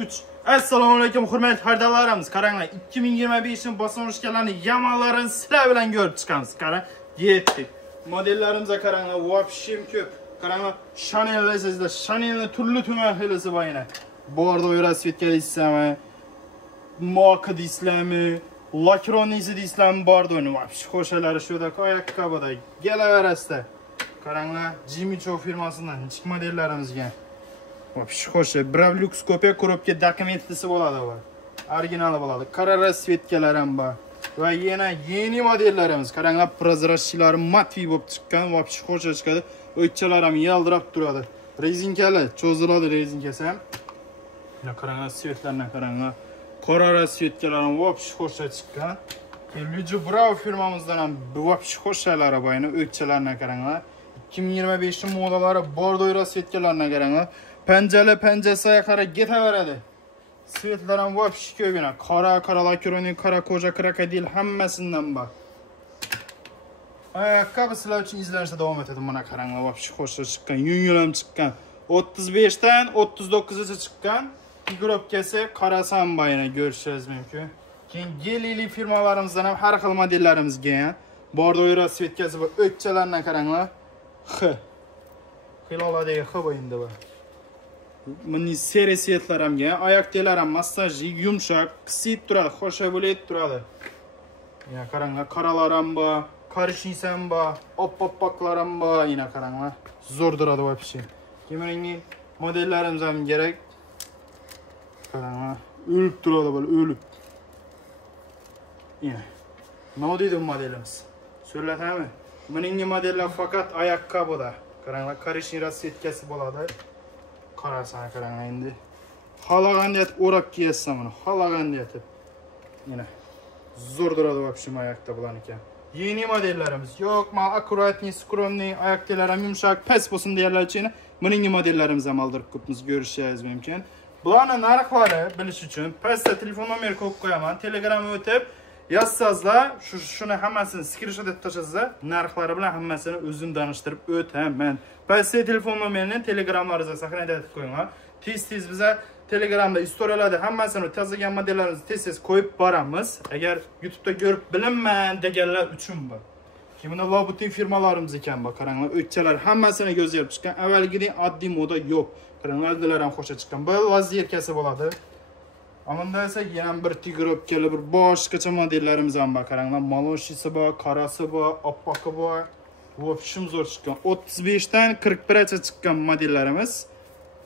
3. Assalomu alaykum hurmatli xaridorlarimiz. Qaranglar, 2025 bosonishganlarni yamanlarini sizlar bilan ko'rib chiqamiz. Qarang, yetdik. Modellarimizga qaranglar, vobshem ko'p. Qaranglar, Chanel esasida Chanelning turli tuman xilasi bor yana. Bordo rasvetga deysizmi? Moka deysizmi? Lakronisi deysizmi? Bordoni vobshe qo'shalari shuda qo'yakkaboda. Gelaverasda. Qaranglar, Jimmy Choo firmasidan ichki modellarimizga Вообще xo'sh, Bravlux ko'pya korobka dokumentlisi bo'ladi va originali bo'ladi. Qora rasvetkalar ham bor. Va yana yeni modellarimiz. Qaranglar, prozrashchilari matviy bo'lib chiqqan, вообще xo'sh chiqadi. O'ychalar ham yaldirab turadi. Rezinkali, cho'ziladi rezinkasi ham. Mana qaranglar, svetlarni qaranglar. Qora rasvetkalar ham вообще xo'sh chiqqan. Lujo Bravo firmamizdan ham вообще xo'shalari bor. O'ychalarni qaranglar. 2025 modellari bordo rasvetkalarni qaranglar. Panjasi qarab ketaveradi. Svetlar ham вообще ko'pina. Qora lakroni, qora koja, krokodil hammasidan bor. Ayaqqabı sizlar uchun izlanishda davom etadi. Mana qaranglar, вообще xo'sh chiqqan, yengil ham chiqqan. 35 dan 39 gacha chiqqan. Figurovkasi qarasam bayina ko'rishingiz mumkin. Keyin Gelili firmalarimizdan ham har xil modellarimizga ham bordo rasvetkasi va o'tchalarni qaranglar. Xiloladagi X bo'yinda bor. Mini seri svetlar hamga, oyoq telar ham massajli, yumshoq, qisib turadi, xo'sha bo'lib turadi. Yana qaranglar, qoralar ham bor, qarishis ham bor, oppoqlar ham bor, yana qaranglar. Zo'r turadi вообще. Keyin modellarimiz ham kerak. Qaranglar, o'lib turadi bo'l, o'lib. Yana. Nima deydi bu modelimiz? So'rlatami? Buning modellar faqat oyoqqa qaranglar, qarishni rasvetkasi bo'ladi. Qarasana qaranglar endi. Xolaganda etib o'rab kiyasam buni. Xolaganda etib. Mana zo'r turadi вообще oyoqda bular ekan. Yeni modellarimiz yo'q, men akkuratniy, skromniy, oyoqlar ham yumshoq, pes bo'lsin deganlar uchun buning modellarimiz ham oldirib ko'pmiz ko'rishingiz mumkin. Bularning narxlari bilish uchun pastda telefon nomeri qo'yib qo'yaman. Telegramga o'tib yazsangizlar, shuni hammasini screenshot etib tashlasangizlar, narxlari bilan hammasini o'zim tanishtirib o'taman. Pastda telefon nomerini telegramlaringizga saqlanib etib qo'yinglar. Tez biza Telegramda istoriyalarda hammasini o'tkazilgan modellarimizni tez qo'yib boramiz. Agar YouTube'da ko'rib bilinman deganlar uchun bu. Kimda Lobutin firmalarimiz ekan bu. Qaranglar, o'tchalar hammasini ko'zlab chiqqan. Avvalgidek oddiy moda yo'q. Qaranglar, aldilar ham xo'sha chiqqan. Bu vaziyerkasi bo'ladi. Amanda esa yana bir tigrovkali bir boshqacha modellarimiz ham bor. Qaranglar, maloshisi bor, qorasi bor, oppoqi bor. Вообще zo'r chiqqan. 35 dan 41 gacha chiqqan modellarimiz.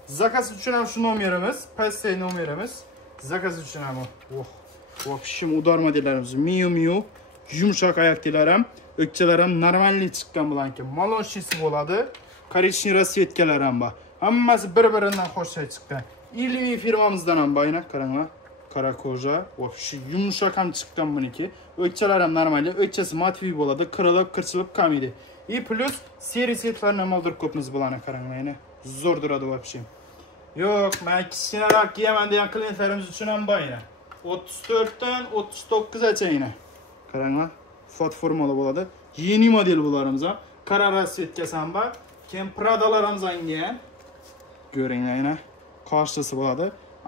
Zakaz uchun ham shu nomerimiz, pastdagi nomerimiz. Zakaz uchun ham вообще udor modellarimiz. Miu yumshoq oyoqlar ham, o'kchalar ham normalniy chiqqan bularki. Maloshisi bo'ladi, korishniy rasvetkalar ham bor. Hammasi bir-biridan xo'sh chiqqan. Ilmiy firmamizdan ham bor, qaranglar. Qora koja, вообще yumshoq ham chiqqan buniki. O'kchalar ham normalniy, o'kchasi matviy bo'ladi, kirchilib qolmaydi. Plus seri setlarni ham oldirib ko'pmiz bularni qaranglar. Zo'r turadi вообще. Yo'q, men kichkinaroq kiyaman degan klientlarimiz uchun ham bor yana. 34 dan 39 gacha yana. Qaranglar, fot formali bo'ladi. Yeni model bularimiz ham. Qora rasvetkasi ham bor. Keyin Pradalarimiz ham ko'ringlar yana. Qarshisi bo'ladi.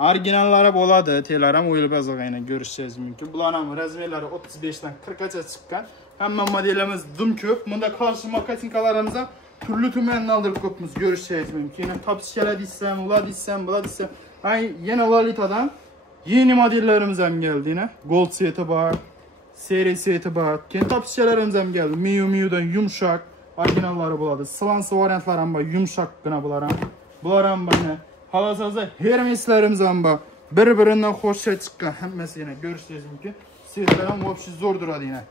Originallari bo'ladi, telar ham o'yilib yozilgan, ko'rishingiz mumkin. Bular ham razmerlari 35 dan 40 gacha chiqqan. Hamma modelimiz dum ko'p. Bunda qarshi marketinglarimiz ham turli tumandan oldirib ko'pmiz ko'rishingiz mumkin. Topishchalar desam, ular desam, bular desam. Yana Lolitadan yeni modellarimiz ham keldi, Gold sveti bor, seri sveti bor. Keyin topishchalarimiz ham keldi. Miu-dan yumshoq originallari bo'ladi. Slansi variantlar ham bor, yumshoqqina bular ham. Bular ham bor. Xohlasangiz Hermeslarimiz ham bor. Bir-biridan xo'sh chiqqan hammasini ko'rishingiz mumkin. Svetlar ham вообще zo'r turadi yana.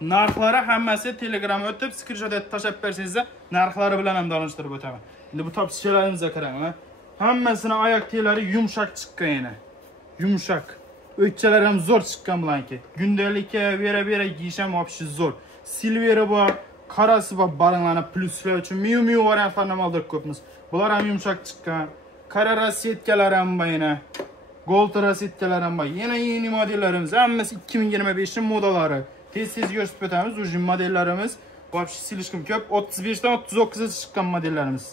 Narxlari hammasi Telegramga o'tib, screenshot etib tashlab bersangizlar, narxlari bilan ham tanishtirib o'taman. Endi bu topishchalarimizga qaranglar. Hammasini oyoq tellari yumshoq chiqqan yana. Yumshoq. O'tchalar ham zo'r chiqqan bularki. Gündelikka vera kiyish ham вообще zo'r. Silveri bor, qorasi bor, baringlarni pluslar uchun miu variantlarni ham oldirib ko'pmiz. Bular ham yumshoq chiqqan. Qora rasvetkalar ham bor yana. Gold rasvetkalar ham bor. Yana yeni modellarimiz, hammasi 2025 modellari. Tez ko'rsatib o'tamiz. Uji modellarimiz вообще silishkim ko'p. 35 dan 39 gacha chiqqan modellarimiz.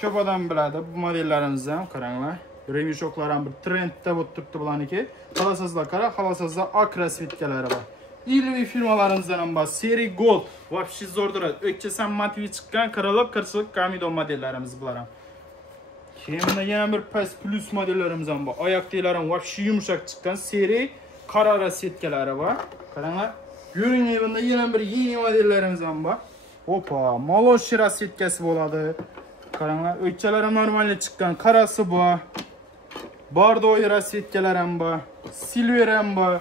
Ko'p odam biladi bu modellarimizni ham, qaranglar. Remishoklar ham bir trendda bo'lib turibdi bularniki. Xohlasangizlar qara, xohlasangizlar ak rasvetkalari bor. Ilmiy firmalarimizdan ham bor. Seri Gold. Вообще zo'r duradi. O'tkazsam motivi chiqqan qiriliq kamidon modellarimiz bular ham. Keyin yana bir past plus modellarimiz ham bor. Oyoq telar ham вообще yumshoq chiqqan seri qora rasvetkalari bor. Qaranglar. Ko'ringlar, bunda yana bir yangi modellarimiz ham bor. Opa, molosh rasvetkasi bo'ladi. Qaranglar, o'kchalar ham normalga chiqqan, qarasi bor. Bordoy rasvetkalar ham bor. Silver ham bor.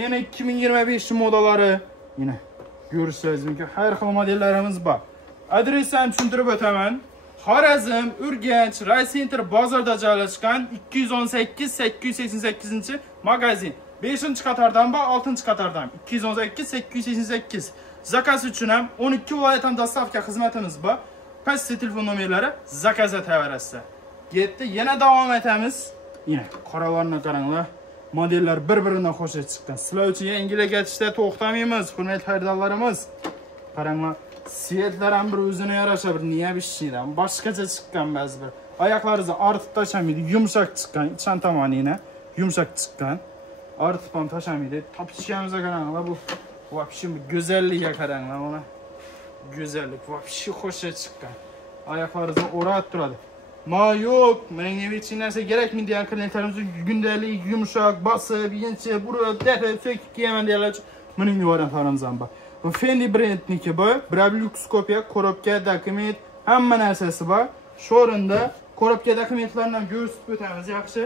Yana 2025 modellari. Yana ko'rishingiz mumkin, har xil modellarimiz bor. Adresini tushuntirib o'taman. Xorazm, Urganch, Raycenter bozorda joylashgan 218-888 magazin. 5-qatordan va 6-qatordan 218-888. Zakaz uchun ham 12 viloyatdan dostavka xizmatimiz bor. Pastda telefon nomerlari zakazat tavarasida. Getdi, yana davom etamiz. Yana qoralarni qaranglar. Modellar bir-biridan xo'sh chiqqan. Sizlar uchun yangilik aytishda to'xtamaymiz, hurmatli xaridorlarimiz. Qaranglar, svetlar ham bir o'zini yarasha bir niyabishchidan boshqacha chiqqan ba'zi bir. Oyoqlaringizni ortib tashamaydi, yumshoq chiqqan, ichan tomonini yumshoq chiqqan. Ortib ham tashamaydi. Topishganimizga qaranglar, bu вообще go'zallikga qaranglar, mana. Go'zallik, вообще xo'sh chiqqan. Oyoqlaringizni o'rab turadi. Ma yo'q, menga hech narsa kerakmi degan klientlarimiz kundalik yumshoq, bosib, yinchi, burib, dafib, so'kib kiyaman deganlar uchun mening variantlarimiz ham bor. Bu Fendi brendniki bu, Brablux kopiya, korobka, dokument, hamma narsasi bor. Shu o'rinda korobka dokumentlarni ham ko'rsatib o'tamiz, yaxshi.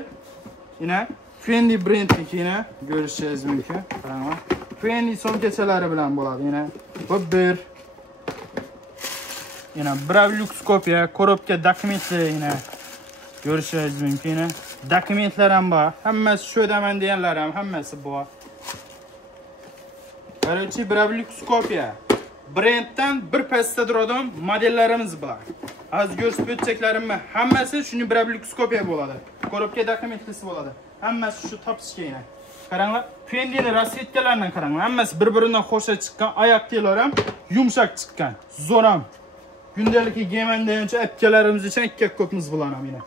Yana Fendi brendniki yana ko'rishingiz mumkin. Qaranglar. Fendi so'mkachalari bilan bo'ladi yana. Bu bir yana Brablux kopiya, korobka dokumentlar yana ko'rishingiz mumkin. Dokumentlar ham bor. Hammasi shu daman deganlar ham hammasi bor. Birinchi Brablux kopiya. Brenddan bir pastda turadigan modellarimiz bor. Az ko'rsatib o'tchaklarimni hammasi shuni Brablux kopiya bo'ladi. Korobka dokumentlisi bo'ladi. Hammasi shu topishga yana. Qaranglar, Fendining rasvetkalarini qaranglar. Hammasi bir-biridan xo'sh chiqqan, oyoq telar ham yumshoq chiqqan. Zo'r ham. Kundalik giyman degancha apkalarimiz uchun ikki ko'pmiz bular ham yana.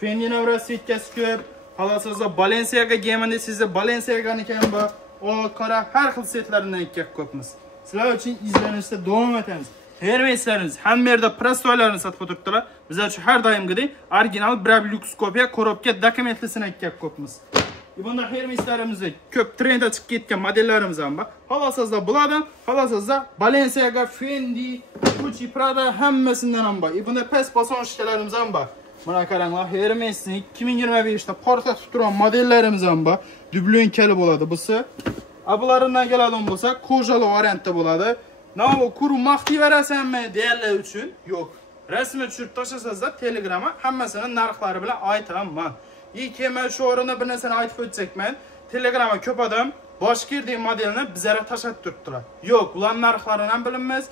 Fendining rasvetkasi ko'p. Xohlasangizlar Balenciaga giyman desangizlar Balenciaga'niki ham bor. O qora har xil setlaridan ikki ko'pmiz. Sizlar uchun izlanishda davom etamiz. Hermeslarimiz hamma yerda prostoylarni sotib turibdilar. Bizlar uchun har doimgidek original Brablux kopiya, korobka dokumentlisini ikki ko'pmiz. Bunda Hermeslarimizda ko'p trendga chiqib ketgan modellarimiz ham bor. Xohlasangizlar bulardan, xohlasangizlar Balenciaga, Fendi, Gucci, Prada hammasidan ham bor. Bunda past bosonchilarimiz ham bor. Mana qaranglar, Hermesning 2025 da portlatib turgan modellarimiz ham bor. Dublonkali bo'ladi busi. Bulardan keladigan bo'lsa, kojali variantda bo'ladi. Navo kuru maxti berasanmi deganlar uchun yo'q. Rasmni tushirib tashlasangizlar Telegramga hammasini narxlari bilan aytaman. Keyin shu o'rinda bir narsani aytib o'tsak-man, Telegramga ko'p odam bosh kirdiq modelni bizlarga tashab turibdilar. Yo'q, ular narxlarini ham bilamiz.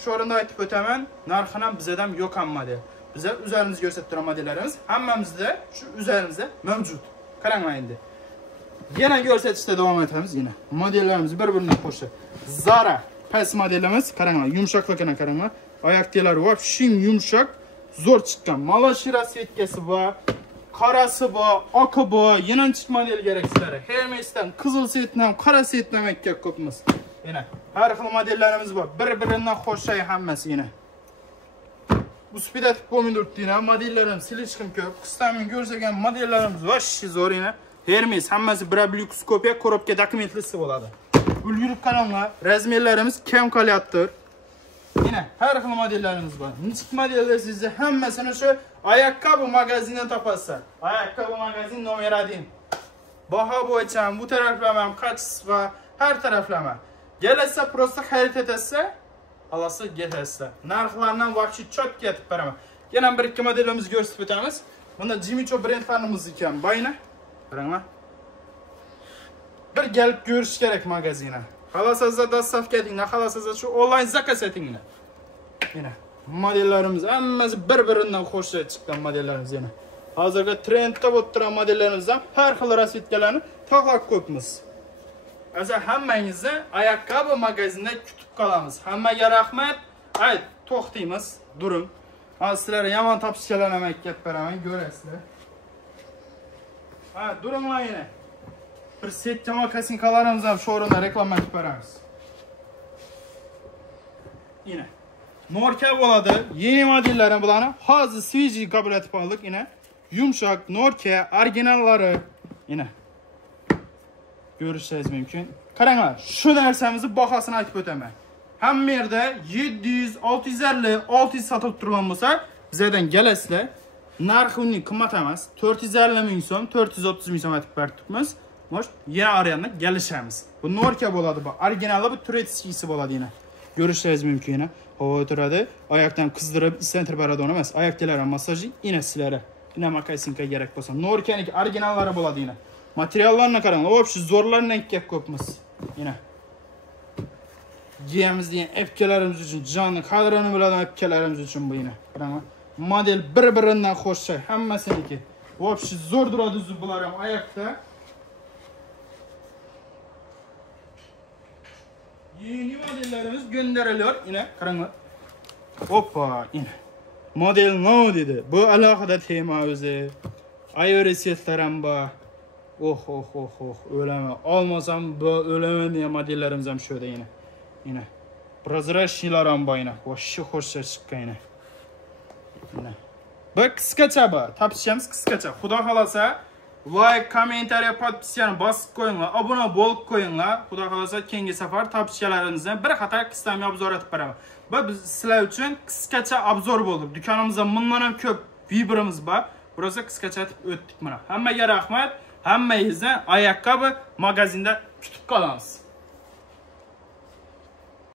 Shu o'rinda aytib o'taman, narxini ham bizdan yo'q ham model. Bizlar o'zlarimizga ko'rsatib turgan modellarimiz hammamizda shu o'zlarimizda mavjud. Qaranglar endi. Yana ko'rsatishda davom etamiz yana. Modellarimiz bir-biridan qo'shib. Zara past modelimiz, qaranglar, yumshoqligini qaranglar. Oyoq telari вообще yumshoq, zo'r chiqqan. Maloshi rasvetkasi bor, qorasi bor, oqi bor, yananchiq model kerak sizlarga. Hermesdan qizil setdan, qora setdan ikki ko'pmiz. Yana har xil modellarimiz bor. Bir-biridan xo'shay hammasi yana. Bu spidat pomidortina modellarimiz silishqim ko'p. Qistamni ko'rsagan modellarimiz вообще zo'r yana. Hermes hammasi Brablux kopiya, korobka dokumentlisi bo'ladi. Ulgurib qaranglar, razmerlarimiz kam qolyapti. Yine har xil modellarimiz bor. Necha modellar sizga hammasini shu ayakkabı magazindan topasizlar. Ayakkabı magazin nomer 1. Baho bo'yicha bu taraflama, qachish har taraflama. Kelsa просто xarid etasizlar, alasa getasizlar. Narxlardan вообще chotga yetib beraman. Yana bir ikki modelimizni ko'rsatib o'tamiz. Bunda Jimmy Choo brendlarimiz ekan, bayna. Qaranglar. Bir kelib ko'rish kerak magazina. Xohlasangizlar dostavka etinglar, xohlasangizlar shu onlayn zakaz etinglar. Yana modellarimiz hammasi bir-biridan xo'sh chiqqan modellarimiz yana. Hozirgi trendda bo'lib turgan modellarimizdan har xil rasvetkalarni to'g'lab ko'pmiz. Azar hammangizni ayakkabı magazinda kutib qolamiz. Hammaga rahmat. Ayt, to'xtaymiz, during. Hozir sizlarga yomon topishchalarni aytib beraman, ko'rasizlar. Ha, durun yine. Bir setçe makasinkalarımız ham şu oranda reklam etip beramiz. Yine. Norka bo'ladi. Yeni modellarim bularni hozir свежий qabul etib oldik yine. Yumshoq Norka originallari yine. Görüşseniz mümkün. Qaranglar, şu narsamizni bahosini aytib o'taman. Hamma yerda 700, 650, 600 sotib turgan bo'lsa, bizdan kelasizlar. Narxi uning qimmat emas. 450 ming so'm, 430 ming so'm aytib berdik. Moş yine arayanda gelişemiz. Bu Norka bo'ladi bu. Originali bu turetskisi bo'ladi yine. Görüşseniz mümkün yine. Hava oturadi. Ayaktan kızdırıp istentirib beradi onu emas. Ayaktelara masajı yine sizlere. Yine makasinka gerek bo'lsa. Norka'niki originallari bo'ladi yine. Materiallarına qaranglar. Вообще zorlarına gap ko'pmiz. Yine. Giyemiz degan epkalarimiz uchun, jonli qadrini biladigan epkalarimiz uchun bu yine. Qaranglar. Model bir-biridan xo'sh, hammasiniki. Вообще zo'r turadi bular ham oyakda. Yeni modellerimiz gönderiliyor yine. Qaranglar. Hoppa yine. Model no dedi. Bu alohida tema o'zi. Aerosetlar ham bor. O'laman. Olmasam bu o'laman degan modellarimiz ham shu yerda yine. Yine. Prozrashnilar ham bor yine. Вообще xo'sh chiqqan yine. Yine. Bu qisqacha bu. Topishamiz qisqacha. Xudo xolasa like, kommentariya, podpisani bosib qo'yinglar, obuna bo'lib qo'yinglar. Xudo xolasa keyingi safar topishchalarimizdan bir qator qisqami obzor etib beraman. Bu biz sizlar uchun qisqacha obzor bo'ldi. Do'konimizda bundan ham ko'p vibrimiz bor. Biroza qisqacha aytib o'tdik mana. Hammaga rahmat. Hammangizdan ayaqqabı magazinda kutib qolamiz.